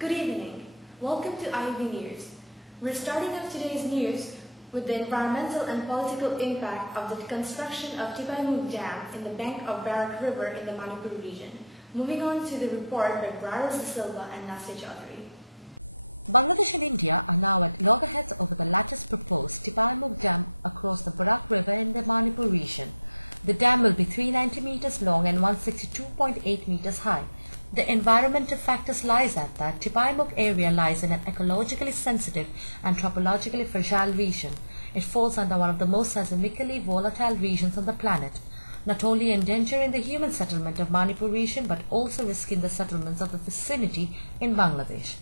Good evening. Welcome to IB News. We're starting off today's news with the environmental and political impact of the construction of Tipaimuk Dam in the bank of Barak River in the Manipur region. Moving on to the report by Braros De Silva and Nasir Chaudhary. Bangladesh and India are now at loggerheads over the latter's proposed Tipaimuk Dam across the Barak River in the Manipur region. The dam will be 390 meters long and 162.8 meters high. The environmental factors lies at that Tipaimuk area lies in an ecologically sensitive and topologically fragile region. It falls under one of the most seismically volatile regions on the planet, not only endangering the human settlement of Manipur region but also risking the settlements of the vicinity in Bangladesh.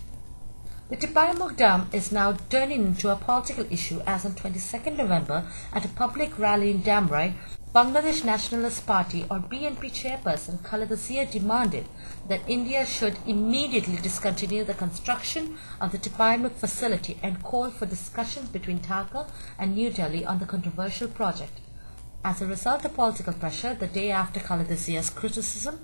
The Tipaimuk Dam is now turning into a political issue as on 22nd November at a public rally in Damrai, Bangladesh Nationalist Party or BNP chairperson Khaleda Zia demanded that India should immediately discontinue the construction of the Tipaimuk facility and called for discussions between Dhaka and New Delhi on the controversial project. As a result of political pressure, the day after Khaleda Zia's criticism,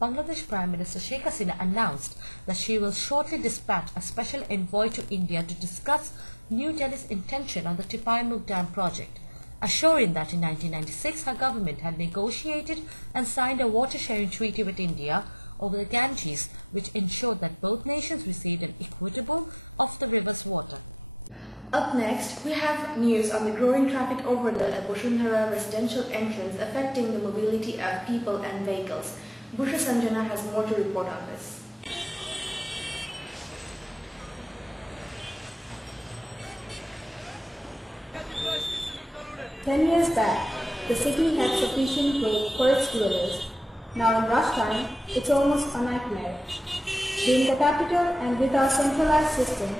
Bangladesh Prime Minister Sheikh Hasina announced that she will shortly dispatch a special envoy to India to discuss New Delhi's intention on the Tipaimuk Dam project, assuring that in 1996 her government had negotiated and signed a water-sharing treaty with India over the Ganges, which ensured that both nations received an equitable of the river's water. Up next, we have news on the growing traffic overload at Bosundhara residential entrance affecting the mobility of people and vehicles. Busha Sanjana has more to report on this. Ten years back, the city had sufficient road for its dwellers. Now in rush time, it's almost a nightmare. Being the capital and with our centralized system,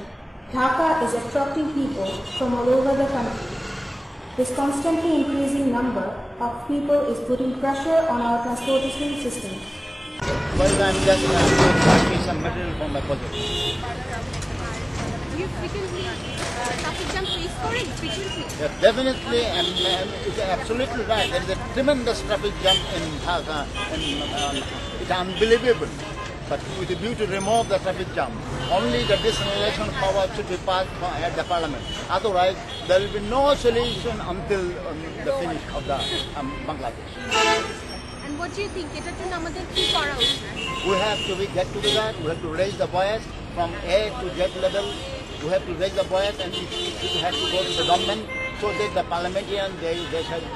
Dhaka is attracting people from all over the country. This constantly increasing number of people is putting pressure on our transportation system. Well, I'm just buying some material from my project. Do you frequently traffic jam face for it? Yeah, definitely, and it's absolutely right. There is a tremendous traffic jam in Dhaka, and it's unbelievable. But with the view to remove the traffic jam, only the desalination power should be passed at the parliament. Otherwise, there will be no solution until the finish of the Bangladesh. And what do you think? We have to get together. We have to raise the voice from A to Z level. We have to raise the voice, and we have to go to the government so that the parliamentarians they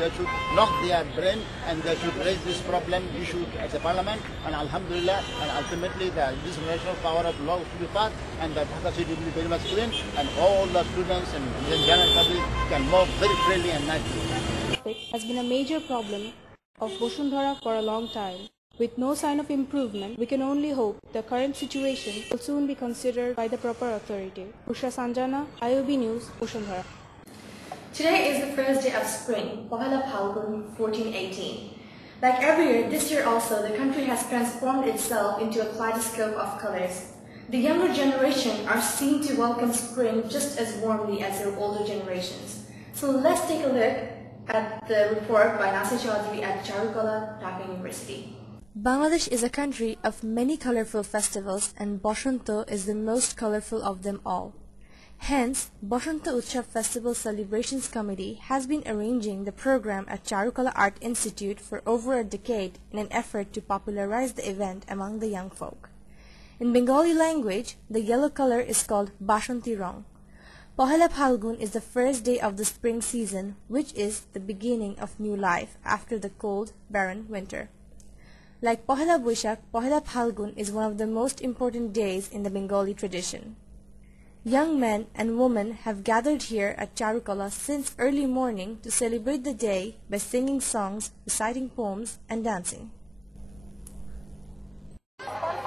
should knock their brain and they should raise this problem issue at the parliament. And alhamdulillah, and ultimately the desalination power of law should be passed, and the Dhaka city will be very much clean, and all the students and the general public can move very freely and nicely. Traffic has been a major problem of Bosundhara for a long time. With no sign of improvement, we can only hope the current situation will soon be considered by the proper authority. Usha Sanjana, IOB News, Bosundhara. Today is the first day of spring, Pohela Phalgun 1418. Like every year, this year also, the country has transformed itself into a kaleidoscope of colors. The younger generation are seen to welcome spring just as warmly as their older generations. So let's take a look at the report by Nasir Chaudhary at Charukala, Dhaka University. Bangladesh is a country of many colorful festivals, and Bosonto is the most colorful of them all. Hence, Bosonto Utsav Festival Celebrations Committee has been arranging the program at Charukala Art Institute for over a decade in an effort to popularize the event among the young folk. In Bengali language, the yellow color is called Bashanti Rong. Pohela Phalgun is the first day of the spring season, which is the beginning of new life after the cold, barren winter. Like Pohela Boishakh, Pohela Phalgun is one of the most important days in the Bengali tradition. Young men and women have gathered here at Charukala since early morning to celebrate the day by singing songs, reciting poems and dancing.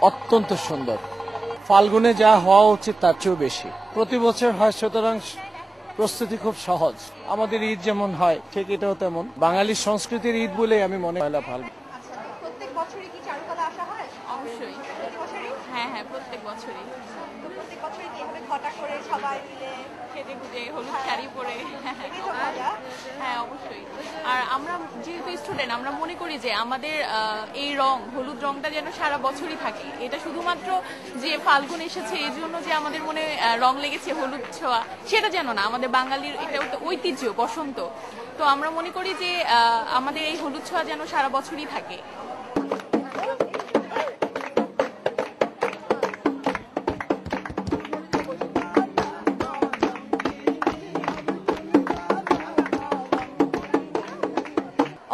অত্যন্ত সুন্দর ফাল্গুনে যা হওয়া উচিত তার চেয়েও বেশি প্রতি বছর হয় সুতরাং প্রস্তুতি খুব সহজ আমাদের ঈদ যেমন হয় ঠিক এটাও তেমন বাঙালি সংস্কৃতির ঈদ বলে আমি মনে হয় ফাল্গুন প্রত্যেক বছরই কি চারুকলা আসা হয় অবশ্যই প্রতি বছরই হ্যাঁ হ্যাঁ প্রত্যেক বছরই তো প্রত্যেক বছরই কি এভাবে ঘটা করে সবাই মিলে খেতে খুঁজে হলুদ শাড়ি পরে এটাই তো মজা। হ্যাঁ অবশ্যই। আর আমরা যেহেতু স্টুডেন্ট আমরা মনে করি যে আমাদের এই রং হলুদ রংটা যেন সারা বছরই থাকে। এটা শুধুমাত্র যে ফাল্গুন এসেছে এই জন্য যে আমাদের মনে রং লেগেছে হলুদ ছোঁয়া সেটা যেন না, আমাদের বাঙালির এটা ঐতিহ্য বসন্ত। তো আমরা মনে করি যে আমাদের এই হলুদ ছোঁয়া যেন সারা বছরই থাকে।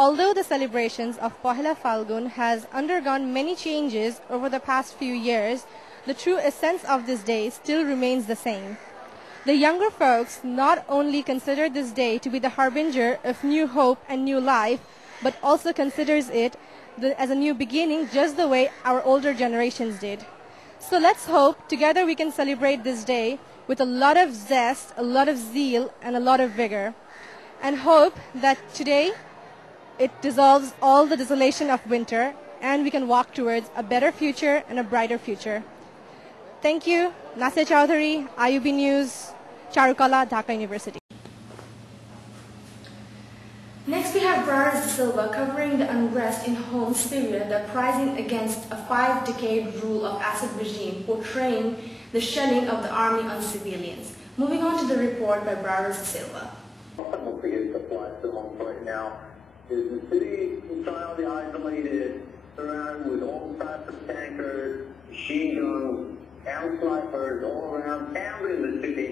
Although the celebrations of Pohela Falgun has undergone many changes over the past few years, the true essence of this day still remains the same. The younger folks not only consider this day to be the harbinger of new hope and new life, but also considers it as a new beginning just the way our older generations did. So let's hope together we can celebrate this day with a lot of zest, a lot of zeal, and a lot of vigor. And hope that today it dissolves all the desolation of winter and we can walk towards a better future and a brighter future. Thank you. Nasir Chowdhury, IUB News, Charukala, Dhaka University. Next we have Browers de Silva covering the unrest in Homs, Syria, the uprising against a 5-decade rule of Assad regime, portraying the shelling of the army on civilians. Moving on to the report by Browers de Silva. The biggest applies to Homs right now is the city entirely isolated, surrounded with all types of tankers, machine guns, and snipers all around, pounding the city.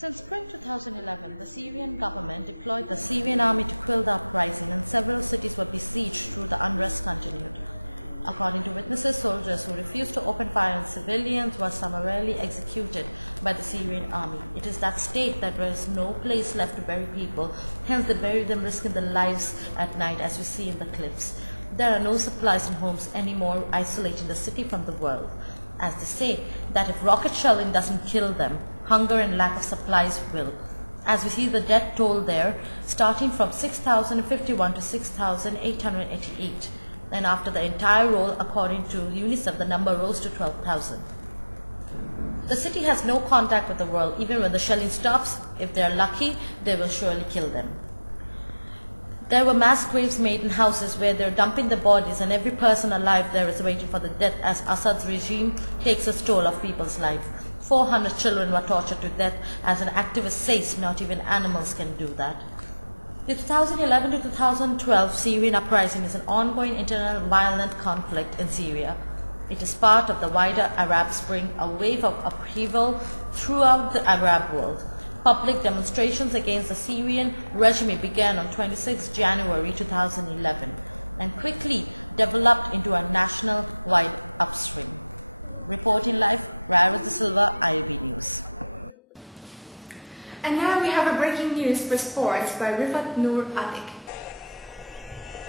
Since spring 2011, the Syrian government deployed the Syrian army to quell the uprising, and several cities were besieged through the unrest continued. According to witnesses, soldiers who refused to open fire on civilians were summarily executed by the Syrian army. It is that state that there is no place left to bury people, hence they bury them risking their lives at night, as we see in the clips. There are no supplies in Homs anymore, isolating the city from the world. As they say, that if rocket shelling doesn't kill them, hunger and lack of supplies will. As we see the death toll there, starting from 6,051 to 6,888. And after the entire roll, according to UNICEF, the number rose to 12,000. The city has no contact with the world. Even when the shelling stops, if they are lucky, they will surely kill them. There were mass graves made in houses where they are dumping the bodies, and every person alive there is waiting for the death as Assad's regime takes its toll of people's life. 400 children were tortured to death. As an activist says, not even animals can do that. The 2011 to 2012 Syrian uprising is an ongoing internal violent conflict in Syria. It is part of the wider Arab Spring, a wave of upheaval throughout the Arab world. Public demonstrations against the Syrian regime began on 26 January 2011 and quickly developed into a national-wide upswing. Reporting live, Browers de Silva, IUB News. And now we have a breaking news for sports by Rifat Noor Atik.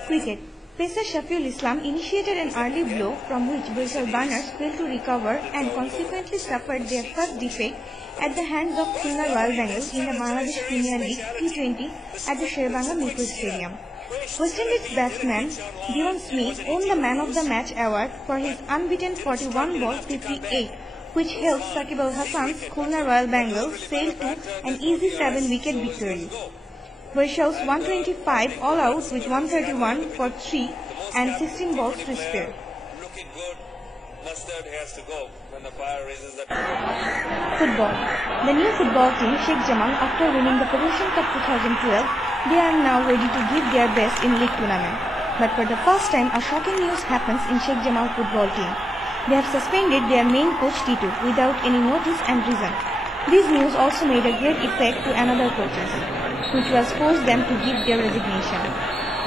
Cricket. Pacer Shafiul Islam initiated an early blow from which Basil Banners failed to recover and consequently suffered their first defeat at the hands of Khulna Royal Bengals in the Bangladesh Premier League T20 at the Sherbanga Micro Stadium. West Indies batsman Devon Smith won the Man of the Match award for his unbeaten 41 balls 58, which helped Saqib Al Hassan's Khulna Royal Bengals sail to an easy 7-wicket victory. Bershaw's 125 all out with 131 for 3 and 16 balls to spare. Looking good. Mustard has to go when the fire raises the... Football. The new football team Sheikh Jamal, after winning the Federation Cup 2012, they are now ready to give their best in league tournament. But for the first time, a shocking news happens in Sheikh Jamal football team. They have suspended their main coach Titu without any notice and reason. This news also made a great effect to another coaches, which was forced them to give their resignation.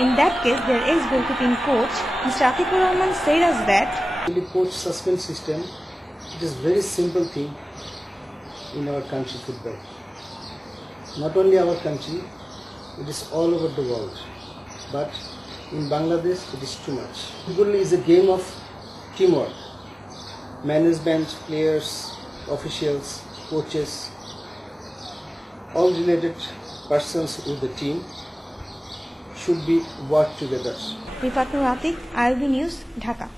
In that case, their ex-goalkeeping coach, Mr. Atikur Rahman, said us that the coach suspend system, it is very simple thing in our country football. Not only our country, it is all over the world. But in Bangladesh, it is too much. Football is a game of teamwork. Management, players, officials, coaches, all related persons with the team should be work together. Rifat Noor Atik, IUB News, Dhaka.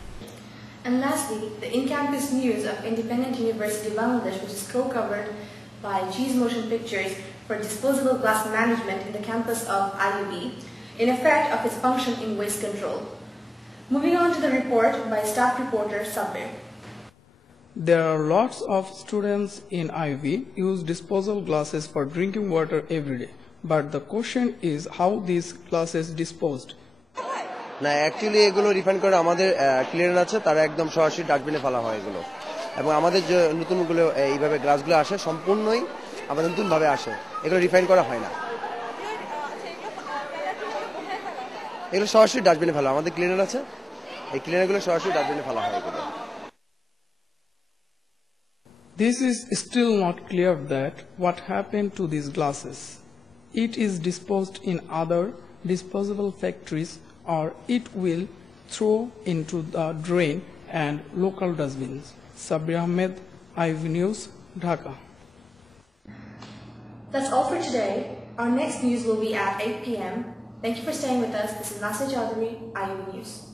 And lastly, the in-campus news of Independent University Bangladesh, which is co-covered by G's Motion Pictures for disposable glass management in the campus of IUB, in effect of its function in waste control. Moving on to the report by staff reporter Sabir. There are lots of students in IUB use disposable glasses for drinking water every day. But the question is how these glasses disposed. না actually এগুলো refine করে আমাদের clear আছে তারা একদম সরাসরি ডাস্টবিনে ফেলা হয় এগুলো এবং আমাদের যে নতুনগুলো এইভাবে গ্লাসগুলো আসে সম্পূর্ণই আমাদের নতুনভাবে আসে এগুলো রিফাইন করা হয় না এগুলো সরাসরি ডাস্টবিনে ফেলা আমাদের ক্লিনার আছে এই ক্লিনারগুলো সরাসরি ডাস্টবিনে ফেলা হয় এগুলো This is still not clear that what happened to these glasses. It is disposed in other disposable factories or it will throw into the drain and local dustbins. Sabir Ahmed, IUB News, Dhaka. That's all for today. Our next news will be at 8 p.m. Thank you for staying with us. This is Nasir Chaudhary, IUB News.